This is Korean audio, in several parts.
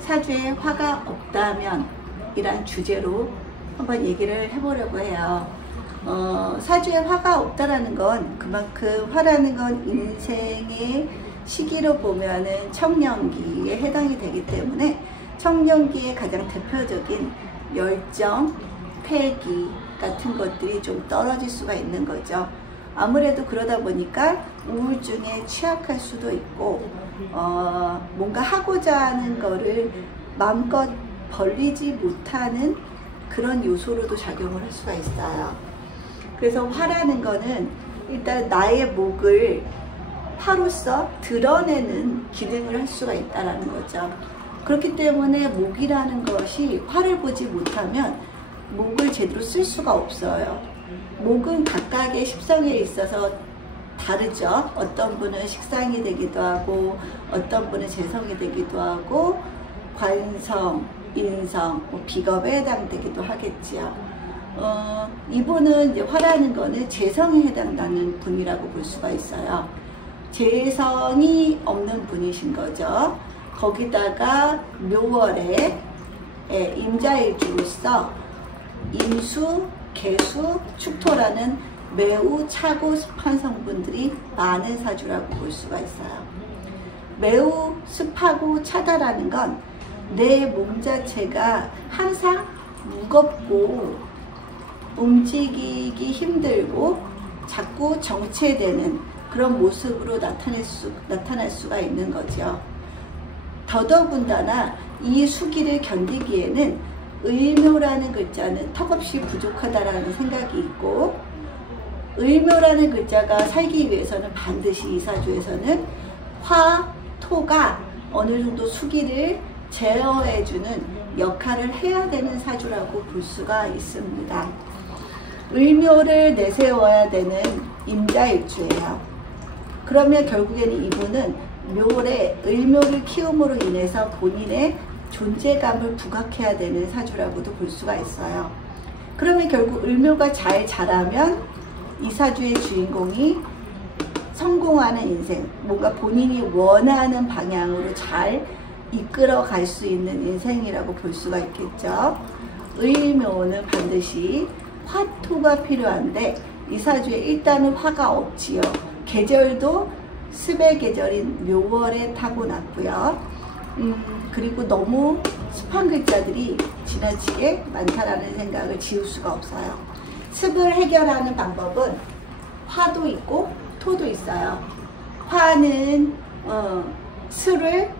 사주에 화가 없다면 이란 주제로 한번 얘기를 해보려고 해요. 사주에 화가 없다라는 건 그만큼 화라는 건 인생의 시기로 보면은 청년기에 해당이 되기 때문에 청년기의 가장 대표적인 열정, 패기 같은 것들이 좀 떨어질 수가 있는 거죠. 아무래도 그러다 보니까 우울증에 취약할 수도 있고 뭔가 하고자 하는 거를 마음껏 벌리지 못하는 그런 요소로도 작용을 할 수가 있어요. 그래서 화라는 거는 일단 나의 목을 화로서 드러내는 기능을 할 수가 있다는 거죠. 그렇기 때문에 목이라는 것이 화를 보지 못하면 목을 제대로 쓸 수가 없어요. 목은 각각의 십성에 있어서 다르죠. 어떤 분은 식상이 되기도 하고 어떤 분은 재성이 되기도 하고 관성, 인성, 비겁에 해당되기도 하겠지요. 이분은 이제 화라는 거는 재성에 해당되는 분이라고 볼 수가 있어요. 재성이 없는 분이신 거죠. 거기다가 묘월에 임자일주로서 임수, 개수, 축토라는 매우 차고 습한 성분들이 많은 사주라고 볼 수가 있어요. 매우 습하고 차다라는 건 내 몸 자체가 항상 무겁고 움직이기 힘들고 자꾸 정체되는 그런 모습으로 나타날 수가 있는 거죠. 더더군다나 이 수기를 견디기에는 을묘라는 글자는 턱없이 부족하다라는 생각이 있고, 을묘라는 글자가 살기 위해서는 반드시 이 사주에서는 화, 토가 어느 정도 수기를 제어해주는 역할을 해야 되는 사주라고 볼 수가 있습니다. 을묘를 내세워야 되는 임자일주예요. 그러면 결국에는 이분은 묘에 을묘를 키움으로 인해서 본인의 존재감을 부각해야 되는 사주라고도 볼 수가 있어요. 그러면 결국 을묘가 잘 자라면 이 사주의 주인공이 성공하는 인생, 뭔가 본인이 원하는 방향으로 잘 이끌어 갈 수 있는 인생이라고 볼 수가 있겠죠. 을묘는 반드시 화토가 필요한데 이 사주에 일단은 화가 없지요. 계절도 습의 계절인 묘월에 타고났고요. 그리고 너무 습한 글자들이 지나치게 많다라는 생각을 지울 수가 없어요. 습을 해결하는 방법은 화도 있고 토도 있어요. 화는 수를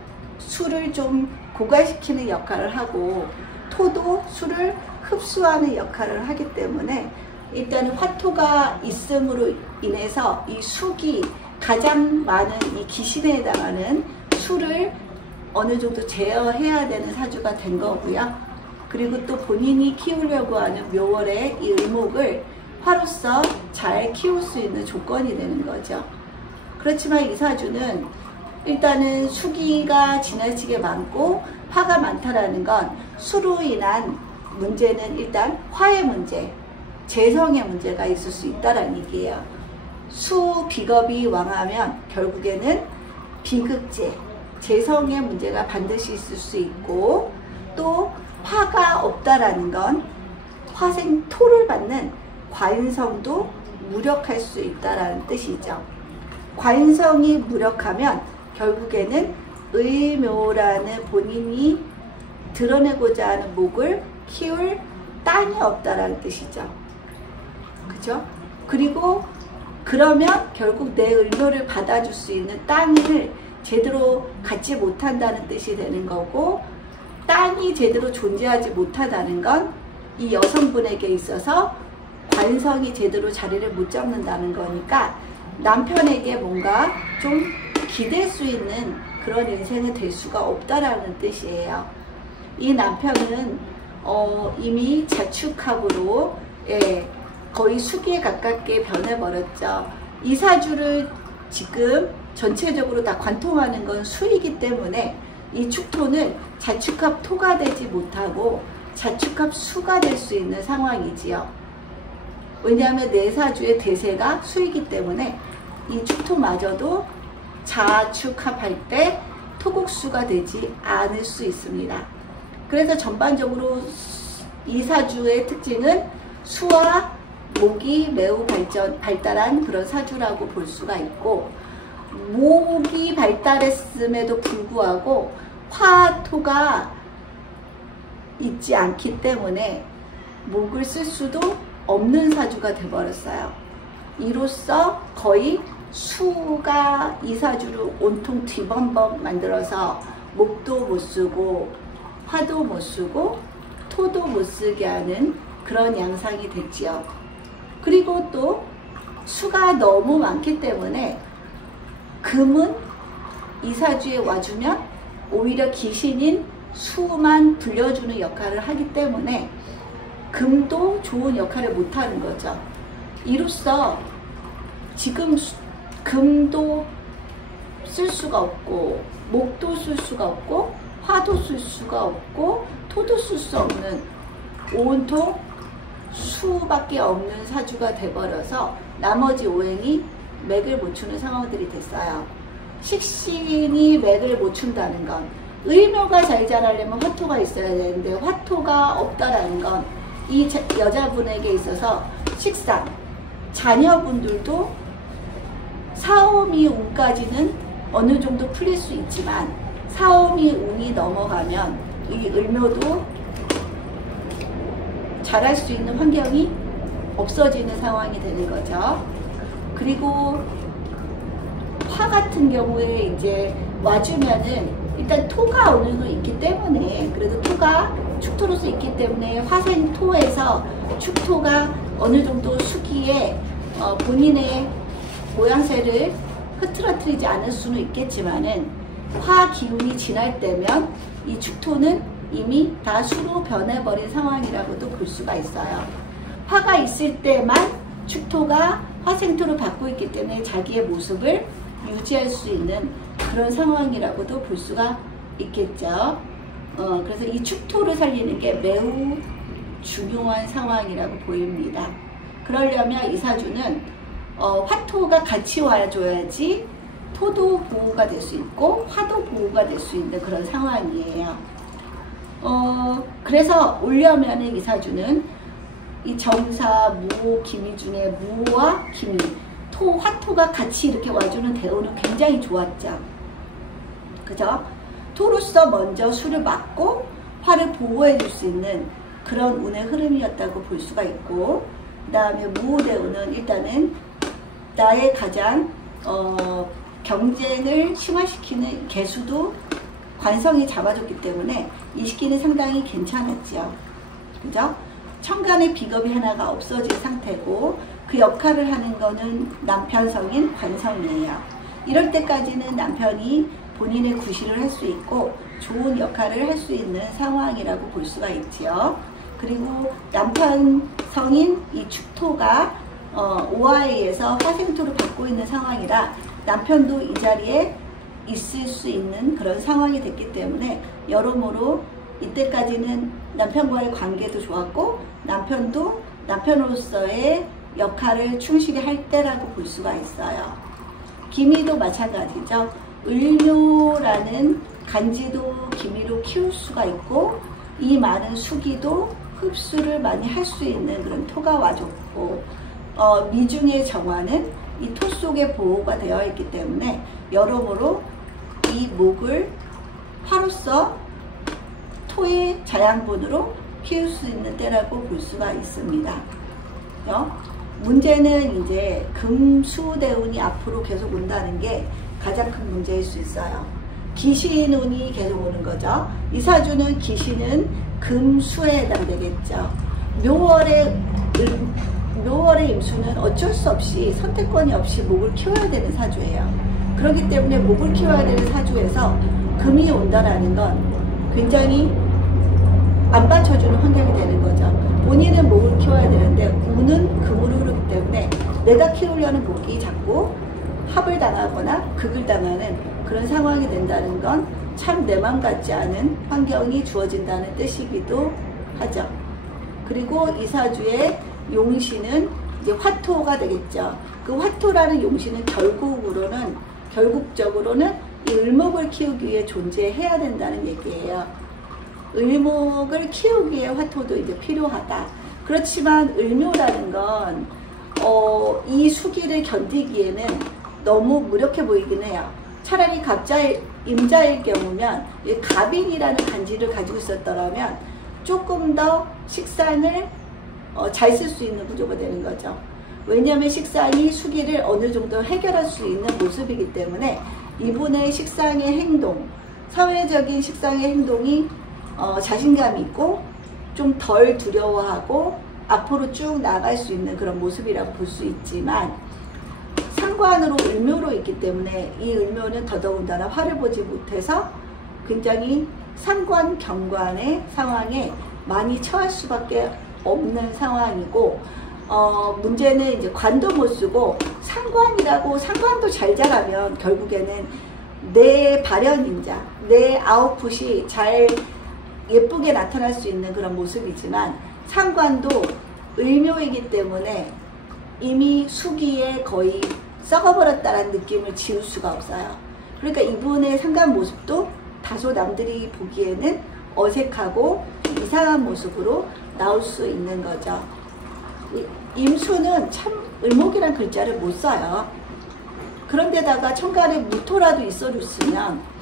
좀 고갈시키는 역할을 하고, 토도 수를 흡수하는 역할을 하기 때문에 일단은 화토가 있음으로 인해서 이 수기, 가장 많은 이 기신에 해당하는 수를 어느 정도 제어해야 되는 사주가 된 거고요. 그리고 또 본인이 키우려고 하는 묘월의 이 을목을 화로서 잘 키울 수 있는 조건이 되는 거죠. 그렇지만 이 사주는 일단은 수기가 지나치게 많고 화가 많다라는 건 수로 인한 문제는 일단 화의 문제, 재성의 문제가 있을 수 있다는 얘기예요. 수, 비겁이 왕하면 결국에는 비극재, 재성의 문제가 반드시 있을 수 있고, 또 화가 없다라는 건 화생 토를 받는 관성도 무력할 수 있다라는 뜻이죠. 관성이 무력하면 결국에는 을묘라는 본인이 드러내고자 하는 목을 키울 땅이 없다라는 뜻이죠. 그죠? 그리고 그러면 결국 내 을묘를 받아줄 수 있는 땅을 제대로 갖지 못한다는 뜻이 되는 거고, 땅이 제대로 존재하지 못하다는 건 이 여성분에게 있어서 관성이 제대로 자리를 못 잡는다는 거니까 남편에게 뭔가 좀 기댈 수 있는 그런 인생은 될 수가 없다라는 뜻이에요. 이 남편은 이미 자축합으로 거의 수기에 가깝게 변해버렸죠. 이 사주를 지금 전체적으로 다 관통하는 건 수이기 때문에 이 축토는 자축합 토가 되지 못하고 자축합 수가 될 수 있는 상황이지요. 왜냐하면 내 사주의 대세가 수이기 때문에 이 축토마저도 자축합할 때 토국수가 되지 않을 수 있습니다. 그래서 전반적으로 이 사주의 특징은 수와 목이 매우 발달한 그런 사주라고 볼 수가 있고, 목이 발달했음에도 불구하고 화토가 있지 않기 때문에 목을 쓸 수도 없는 사주가 되어버렸어요. 이로써 거의 수가 이 사주를 온통 뒤범벅 만들어서 목도 못 쓰고 화도 못 쓰고 토도 못 쓰게 하는 그런 양상이 됐지요. 그리고 또 수가 너무 많기 때문에 금은 이 사주에 와주면 오히려 귀신인 수만 불려주는 역할을 하기 때문에 금도 좋은 역할을 못하는 거죠. 이로써 지금 금도 쓸 수가 없고 목도 쓸 수가 없고 화도 쓸 수가 없고 토도 쓸 수 없는 온통 수밖에 없는 사주가 돼버려서 나머지 오행이 맥을 못 추는 상황들이 됐어요. 식신이 맥을 못 춘다는 건, 을묘가 잘 자라려면 화토가 있어야 되는데 화토가 없다라는 건 이 여자분에게 있어서 식상, 자녀분들도 사오미 운까지는 어느 정도 풀릴 수 있지만 사오미 운이 넘어가면 이 을묘도 자랄 수 있는 환경이 없어지는 상황이 되는 거죠. 그리고 화 같은 경우에 이제 와주면은 일단 토가 어느 정도 있기 때문에, 그래도 토가 축토로서 있기 때문에 화생토에서 축토가 어느 정도 수기에 본인의 모양새를 흐트러뜨리지 않을 수는 있겠지만은 화 기운이 지날 때면 이 축토는 이미 다 수로 변해버린 상황이라고도 볼 수가 있어요. 화가 있을 때만 축토가 화생토로 받고 있기 때문에 자기의 모습을 유지할 수 있는 그런 상황이라고도 볼 수가 있겠죠. 그래서 이 축토를 살리는 게 매우 중요한 상황이라고 보입니다. 그러려면 이 사주는 화토가 같이 와줘야지 토도 보호가 될 수 있고 화도 보호가 될 수 있는 그런 상황이에요. 그래서 오려면 이 사주는 이 정사, 무, 기미 중에 무와 기미, 화토가 같이 이렇게 와주는 대우는 굉장히 좋았죠. 그죠? 토로서 먼저 수를 막고 화를 보호해 줄 수 있는 그런 운의 흐름이었다고 볼 수가 있고, 그 다음에 무대우는 일단은 나의 가장 경쟁을 심화시키는 개수도 관성이 잡아줬기 때문에 이 시기는 상당히 괜찮았죠. 그죠? 천간의 비겁이 하나가 없어진 상태고 그 역할을 하는 거는 남편성인 관성이에요. 이럴 때까지는 남편이 본인의 구실을 할 수 있고 좋은 역할을 할 수 있는 상황이라고 볼 수가 있지요. 그리고 남편성인 이 축토가 오화에서 화생토를 받고 있는 상황이라 남편도 이 자리에 있을 수 있는 그런 상황이 됐기 때문에 여러모로 이때까지는 남편과의 관계도 좋았고 남편도 남편으로서의 역할을 충실히 할 때라고 볼 수가 있어요. 기미도 마찬가지죠. 을묘라는 간지도 기미로 키울 수가 있고 이 많은 수기도 흡수를 많이 할 수 있는 그런 토가 와줬고 미중의 정화는 이 토 속에 보호가 되어 있기 때문에 여러모로 이 목을 화로서 토의 자양분으로 키울 수 있는 때라고 볼 수가 있습니다. 문제는 이제 금수대운이 앞으로 계속 온다는 게 가장 큰 문제일 수 있어요. 기신운이 계속 오는 거죠. 이 사주는 기신은 금수에 해당되겠죠. 묘월의 임수는 어쩔 수 없이 선택권이 없이 목을 키워야 되는 사주예요. 그렇기 때문에 목을 키워야 되는 사주에서 금이 온다라는 건 굉장히 안 받쳐주는 환경이 되는 거죠. 본인은 목을 키워야 되는데 운은 금으로 흐르기 때문에 내가 키우려는 목이 자꾸 합을 당하거나 극을 당하는 그런 상황이 된다는 건 참 내 맘 같지 않은 환경이 주어진다는 뜻이기도 하죠. 그리고 이 사주의 용신은 이제 화토가 되겠죠. 그 화토라는 용신은 결국적으로는 이 을목을 키우기 위해 존재해야 된다는 얘기예요. 을목을 키우기 위해 화토도 이제 필요하다. 그렇지만 을묘라는 건 이 수기를 견디기에는 너무 무력해 보이긴 해요. 차라리 임자일 경우면 갑인이라는 간지를 가지고 있었더라면 조금 더 식상을 잘 쓸 수 있는 구조가 되는 거죠. 왜냐하면 식상이 수기를 어느 정도 해결할 수 있는 모습이기 때문에 이분의 식상의 행동, 사회적인 식상의 행동이 자신감 있고 좀 덜 두려워하고 앞으로 쭉 나아갈 수 있는 그런 모습이라고 볼 수 있지만, 상관으로 을묘로 있기 때문에 이 을묘는 더더군다나 화를 보지 못해서 굉장히 상관 경관의 상황에 많이 처할 수밖에 없는 상황이고, 문제는 이제 관도 못 쓰고 상관도 잘 자라면 결국에는 내 발현인자, 내 아웃풋이 잘 예쁘게 나타날 수 있는 그런 모습이지만, 상관도 을묘이기 때문에 이미 수기에 거의 썩어버렸다는 느낌을 지울 수가 없어요. 그러니까 이분의 상관 모습도 다소 남들이 보기에는 어색하고 이상한 모습으로 나올 수 있는 거죠. 임수는 참 을목이란 글자를 못 써요. 그런데다가 천간에 무토라도 있어줬으면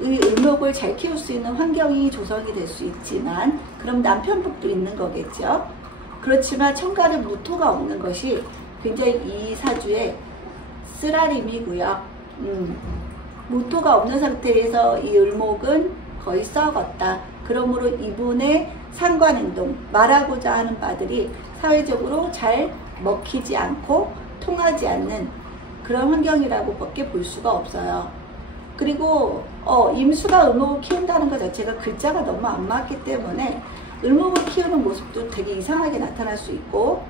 이 을목을 잘 키울 수 있는 환경이 조성이 될 수 있지만, 그럼 남편복도 있는 거겠죠. 그렇지만 천간에 무토가 없는 것이 굉장히 이 사주의 쓰라림이고요. 무토가 없는 상태에서 이 을목은 거의 썩었다. 그러므로 이분의 상관행동, 말하고자 하는 바들이 사회적으로 잘 먹히지 않고 통하지 않는 그런 환경이라고 밖에 볼 수가 없어요. 그리고 임수가 을목을 키운다는 것 자체가 글자가 너무 안 맞기 때문에 을목을 키우는 모습도 되게 이상하게 나타날 수 있고,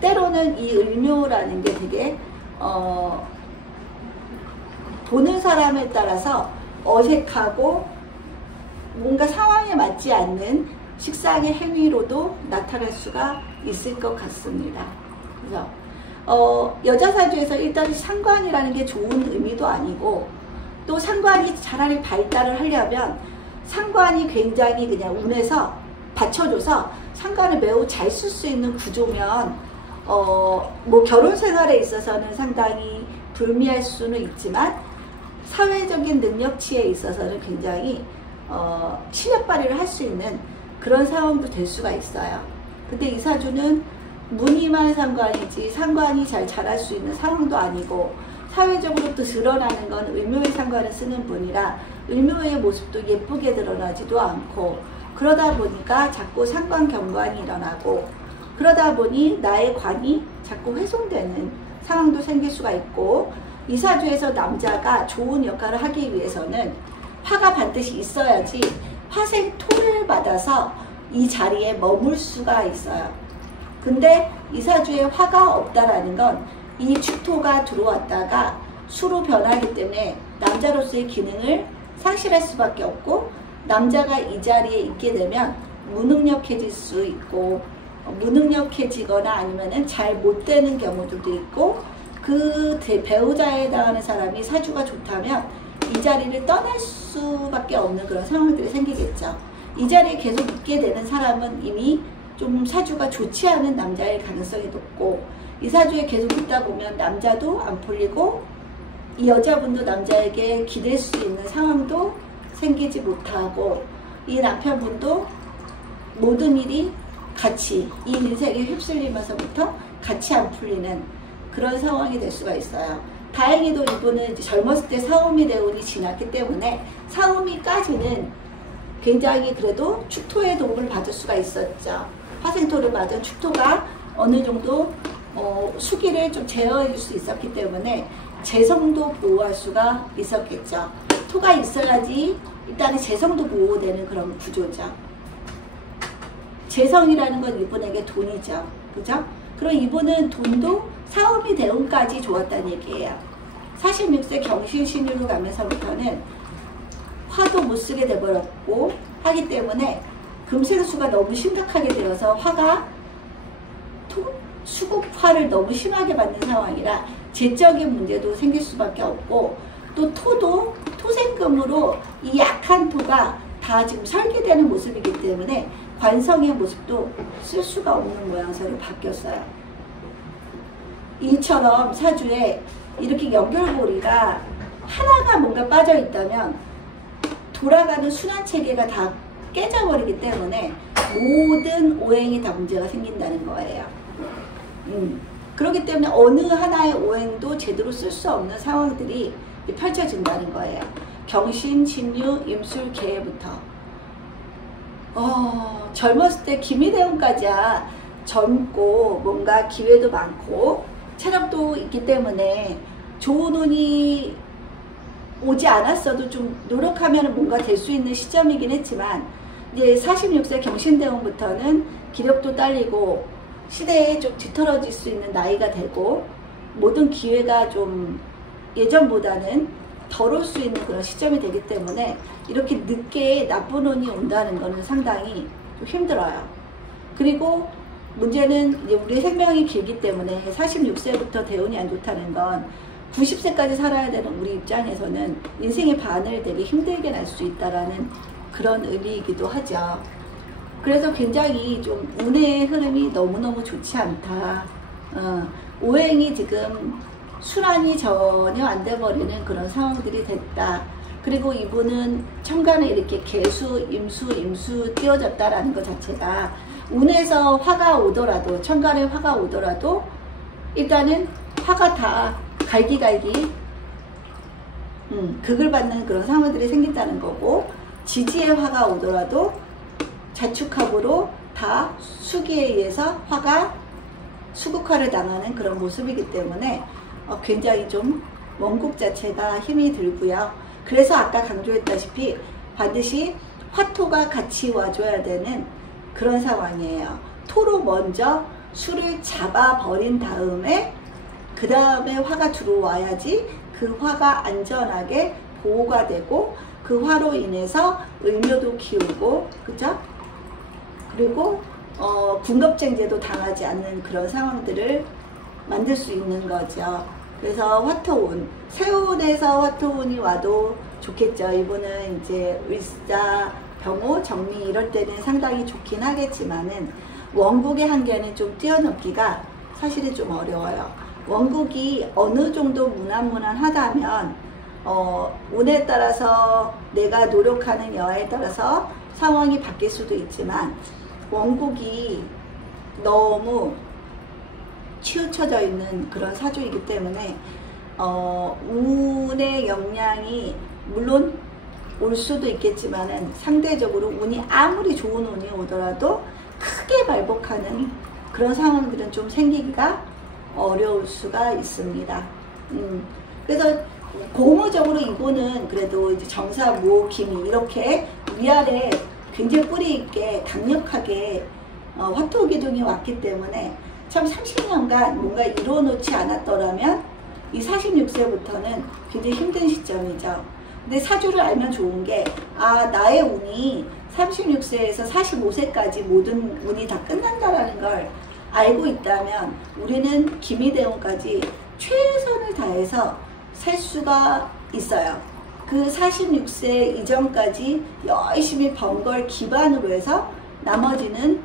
때로는 이 을묘라는 게 되게 보는 사람에 따라서 어색하고 뭔가 상황에 맞지 않는 식상의 행위로도 나타날 수가 있을 것 같습니다. 그래서 여자 사주에서 일단 상관이라는 게 좋은 의미도 아니고, 또 상관이 차라리 발달을 하려면 상관이 굉장히 그냥 운에서 받쳐줘서 상관을 매우 잘 쓸 수 있는 구조면 뭐 결혼 생활에 있어서는 상당히 불미할 수는 있지만, 사회적인 능력치에 있어서는 굉장히 실력 발휘를 할 수 있는 그런 상황도 될 수가 있어요. 근데 이 사주는 무늬만 상관이지 상관이 잘 자랄 수 있는 상황도 아니고, 사회적으로 또 드러나는 건 을묘의 상관을 쓰는 분이라 을묘의 모습도 예쁘게 드러나지도 않고, 그러다 보니까 자꾸 상관 경관이 일어나고, 그러다 보니 나의 관이 자꾸 훼손되는 상황도 생길 수가 있고, 이 사주에서 남자가 좋은 역할을 하기 위해서는 화가 반드시 있어야지 화생 토를 받아서 이 자리에 머물 수가 있어요. 근데 이 사주에 화가 없다라는 건 이 축토가 들어왔다가 수로 변하기 때문에 남자로서의 기능을 상실할 수밖에 없고, 남자가 이 자리에 있게 되면 무능력해질 수 있고, 무능력해지거나 아니면은 잘 못 되는 경우들도 있고, 그 배우자에 해당하는 사람이 사주가 좋다면 이 자리를 떠날 수밖에 없는 그런 상황들이 생기겠죠. 이 자리에 계속 있게 되는 사람은 이미 좀 사주가 좋지 않은 남자일 가능성이 높고, 이 사주에 계속 있다 보면 남자도 안 풀리고 이 여자분도 남자에게 기댈 수 있는 상황도 생기지 못하고, 이 남편분도 모든 일이 같이 이 인생에 휩쓸리면서부터 같이 안 풀리는 그런 상황이 될 수가 있어요. 다행히도 이분은 이제 젊었을 때 사오미 대운이 지났기 때문에 사오미까지는 굉장히 그래도 축토의 도움을 받을 수가 있었죠. 화생토를 맞은 축토가 어느 정도 수기를 좀 제어해 줄 수 있었기 때문에 재성도 보호할 수가 있었겠죠. 토가 있어야지 일단은 재성도 보호되는 그런 구조죠. 재성이라는 건 이분에게 돈이죠. 그죠? 그럼 이분은 돈도 사오미 대운까지 좋았다는 얘기예요. 46세 경신신유로 가면서부터는 화도 못 쓰게 돼버렸고 하기 때문에 금생수가 너무 심각하게 되어서 화가 수국화를 너무 심하게 받는 상황이라 재적인 문제도 생길 수밖에 없고, 또 토도 토생금으로 이 약한 토가 다 지금 설계되는 모습이기 때문에 관성의 모습도 쓸 수가 없는 모양새로 바뀌었어요. 이처럼 사주에 이렇게 연결고리가 하나가 뭔가 빠져 있다면 돌아가는 순환체계가 다 깨져버리기 때문에 모든 오행이 다 문제가 생긴다는 거예요. 그렇기 때문에 어느 하나의 오행도 제대로 쓸 수 없는 상황들이 펼쳐진다는 거예요. 경신, 신유, 임술, 계부터 젊었을 때 기미대운까지야 젊고 뭔가 기회도 많고 체력도 있기 때문에 좋은 운이 오지 않았어도 좀 노력하면 뭔가 될 수 있는 시점이긴 했지만 이제 46세 경신대운부터는 기력도 딸리고 시대에 좀 뒤떨어질 수 있는 나이가 되고 모든 기회가 좀 예전보다는 덜 올 수 있는 그런 시점이 되기 때문에 이렇게 늦게 나쁜 운이 온다는 거는 상당히 좀 힘들어요. 그리고 문제는 이제 우리 생명이 길기 때문에 46세부터 대운이 안 좋다는 건 90세까지 살아야 되는 우리 입장에서는 인생의 반을 되게 힘들게 날 수 있다라는 그런 의미이기도 하죠. 그래서 굉장히 좀 운의 흐름이 너무너무 좋지 않다. 오행이 지금 순환이 전혀 안 돼버리는 그런 상황들이 됐다. 그리고 이분은 천간에 이렇게 개수, 임수 띄워졌다라는 것 자체가 운에서 화가 오더라도, 천간에 화가 오더라도 일단은 화가 다 갈기갈기 극을 받는 그런 상황들이 생긴다는 거고, 지지의 화가 오더라도 자축합으로 다 수기에 의해서 화가 수극화를 당하는 그런 모습이기 때문에 굉장히 좀 원국 자체가 힘이 들고요. 그래서 아까 강조했다시피 반드시 화토가 같이 와줘야 되는 그런 상황이에요. 토로 먼저 수를 잡아버린 다음에 그 다음에 화가 들어와야지 그 화가 안전하게 보호가 되고 그 화로 인해서 을묘도 키우고, 그죠? 그리고 군겁쟁제도 당하지 않는 그런 상황들을 만들 수 있는 거죠. 그래서 화토운, 세운에서 화토운이 와도 좋겠죠. 이분은 이제 을사, 병호, 정미 이럴 때는 상당히 좋긴 하겠지만은 원국의 한계는 좀 뛰어넘기가 사실은 좀 어려워요. 원국이 어느 정도 무난무난하다면 운에 따라서 내가 노력하는 여하에 따라서 상황이 바뀔 수도 있지만 원국이 너무 치우쳐져 있는 그런 사주이기 때문에 운의 영향이 물론 올 수도 있겠지만은 상대적으로 운이 아무리 좋은 운이 오더라도 크게 발복하는 그런 상황들은 좀 생기기가 어려울 수가 있습니다. 그래서 고무적으로 이분은 그래도 이제 정사, 모, 기미 이렇게 위아래 굉장히 뿌리 있게 강력하게 화토 기둥이 왔기 때문에 참 30년간 뭔가 이루어놓지 않았더라면 이 46세부터는 굉장히 힘든 시점이죠. 근데 사주를 알면 좋은 게 나의 운이 36세에서 45세까지 모든 운이 다 끝난다라는 걸 알고 있다면 우리는 기미대운까지 최선을 다해서 살 수가 있어요. 그 46세 이전까지 열심히 번 걸 기반으로 해서 나머지는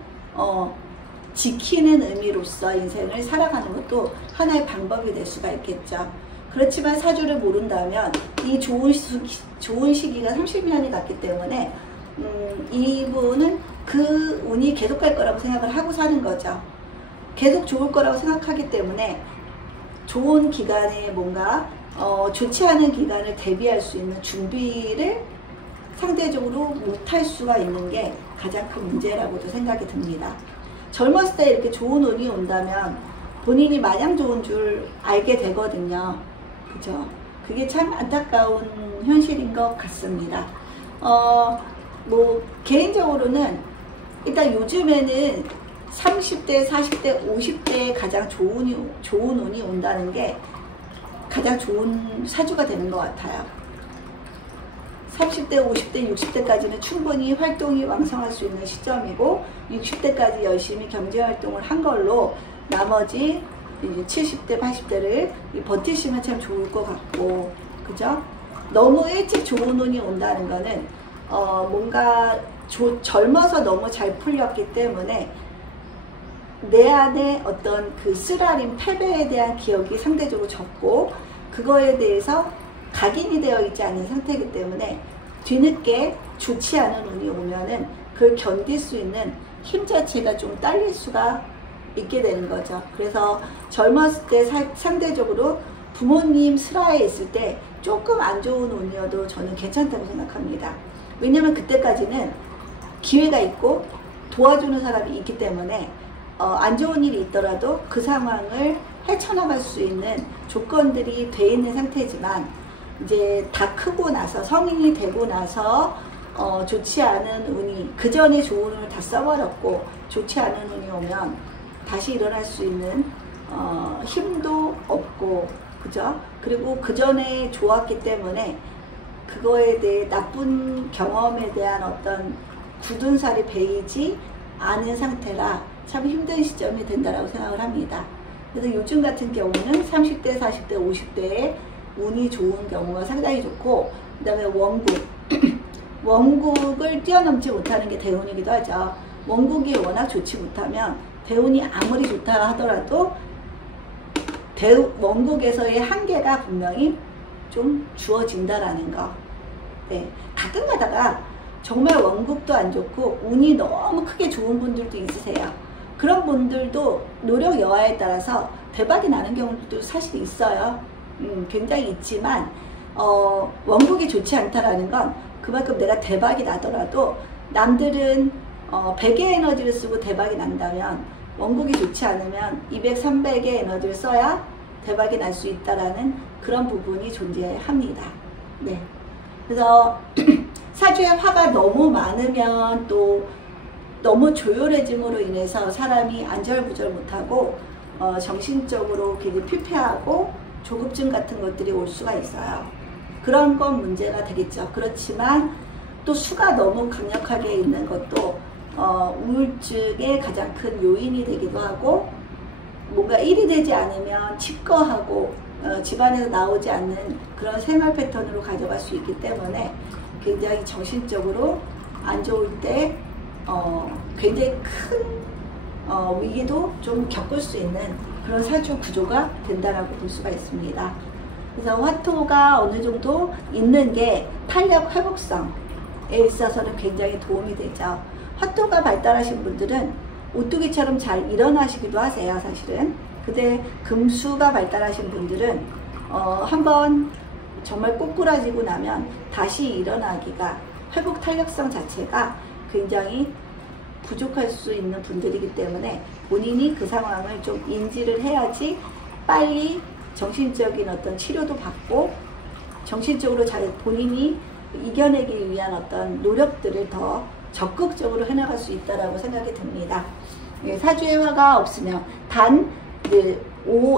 지키는 의미로서 인생을 살아가는 것도 하나의 방법이 될 수가 있겠죠. 그렇지만 사주를 모른다면 이 좋은 시기가 30년이 갔기 때문에 이분은 그 운이 계속 갈 거라고 생각을 하고 사는 거죠. 계속 좋을 거라고 생각하기 때문에 좋은 기간에 뭔가 좋지 않은 기간을 대비할 수 있는 준비를 상대적으로 못할 수가 있는 게 가장 큰 문제라고도 생각이 듭니다. 젊었을 때 이렇게 좋은 운이 온다면 본인이 마냥 좋은 줄 알게 되거든요. 그죠? 그게 참 안타까운 현실인 것 같습니다. 뭐 개인적으로는 일단 요즘에는 30대, 40대, 50대에 가장 좋은 운이 온다는 게 가장 좋은 사주가 되는 것 같아요. 30대, 50대, 60대까지는 충분히 활동이 왕성할 수 있는 시점이고 60대까지 열심히 경제활동을 한 걸로 나머지 이제 70대, 80대를 버티시면 참 좋을 것 같고, 그죠? 너무 일찍 좋은 운이 온다는 거는 뭔가 젊어서 너무 잘 풀렸기 때문에 내 안에 어떤 그 쓰라림 패배에 대한 기억이 상대적으로 적고 그거에 대해서 각인이 되어 있지 않은 상태이기 때문에 뒤늦게 좋지 않은 운이 오면은 그걸 견딜 수 있는 힘 자체가 좀 딸릴 수가 있게 되는 거죠. 그래서 젊었을 때 상대적으로 부모님 슬하에 있을 때 조금 안 좋은 운이어도 저는 괜찮다고 생각합니다. 왜냐면 그때까지는 기회가 있고 도와주는 사람이 있기 때문에 안 좋은 일이 있더라도 그 상황을 헤쳐나갈 수 있는 조건들이 돼 있는 상태지만 이제 다 크고 나서 성인이 되고 나서 좋지 않은 운이 그 전에 좋은 운을 다 써버렸고 좋지 않은 운이 오면 다시 일어날 수 있는 힘도 없고 그죠? 그리고 그 전에 좋았기 때문에 그거에 대해 나쁜 경험에 대한 어떤 굳은 살이 배이지 않은 상태라 참 힘든 시점이 된다라고 생각을 합니다. 그래서 요즘 같은 경우는 30대, 40대, 50대에 운이 좋은 경우가 상당히 좋고 그 다음에 원국 원국을 뛰어넘지 못하는 게 대운이기도 하죠. 원국이 워낙 좋지 못하면 대운이 아무리 좋다 하더라도 원국에서의 한계가 분명히 좀 주어진다라는 거. 네, 가끔 가다가 정말 원국도 안 좋고 운이 너무 크게 좋은 분들도 있으세요. 그런 분들도 노력 여하에 따라서 대박이 나는 경우도 사실 있어요. 굉장히 있지만 원국이 좋지 않다라는 건 그만큼 내가 대박이 나더라도 남들은 100의 에너지를 쓰고 대박이 난다면 원국이 좋지 않으면 200, 300의 에너지를 써야 대박이 날 수 있다라는 그런 부분이 존재합니다. 네. 그래서 사주에 화가 너무 많으면 또 너무 조열해짐으로 인해서 사람이 안절부절 못하고 정신적으로 굉장히 피폐하고 조급증 같은 것들이 올 수가 있어요. 그런 건 문제가 되겠죠. 그렇지만 또 수가 너무 강력하게 있는 것도 우울증의 가장 큰 요인이 되기도 하고 뭔가 일이 되지 않으면 칩거하고 집안에서 나오지 않는 그런 생활 패턴으로 가져갈 수 있기 때문에 굉장히 정신적으로 안 좋을 때 굉장히 큰 위기도 좀 겪을 수 있는 그런 사주 구조가 된다라고 볼 수가 있습니다. 그래서 화토가 어느 정도 있는 게 탄력 회복성에 있어서는 굉장히 도움이 되죠. 화토가 발달하신 분들은 오뚜기처럼 잘 일어나시기도 하세요, 사실은. 근데 금수가 발달하신 분들은 한번 정말 꼬꾸라지고 나면 다시 일어나기가 회복 탄력성 자체가 굉장히 부족할 수 있는 분들이기 때문에 본인이 그 상황을 좀 인지를 해야지 빨리 정신적인 어떤 치료도 받고 정신적으로 잘 본인이 이겨내기 위한 어떤 노력들을 더 적극적으로 해나갈 수 있다라고 생각이 듭니다. 사주에 화가 없으면 단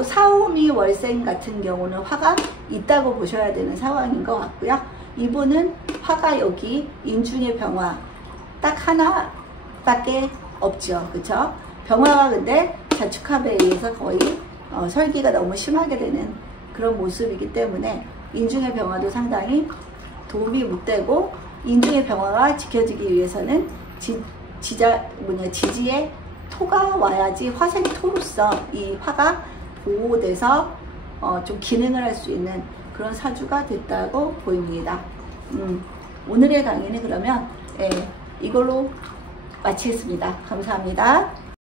사오미 월생 같은 경우는 화가 있다고 보셔야 되는 상황인 것 같고요. 이분은 화가 여기 인중의 병화 딱 하나밖에 없죠. 그쵸? 병화가 근데 자축합에 의해서 거의 설기가 너무 심하게 되는 그런 모습이기 때문에 인중의 병화도 상당히 도움이 못 되고 인중의 병화가 지켜지기 위해서는 지지에 토가 와야지 화생이 토로서 이 화가 보호돼서 좀 기능을 할 수 있는 그런 사주가 됐다고 보입니다. 오늘의 강의는 그러면 이걸로 마치겠습니다. 감사합니다.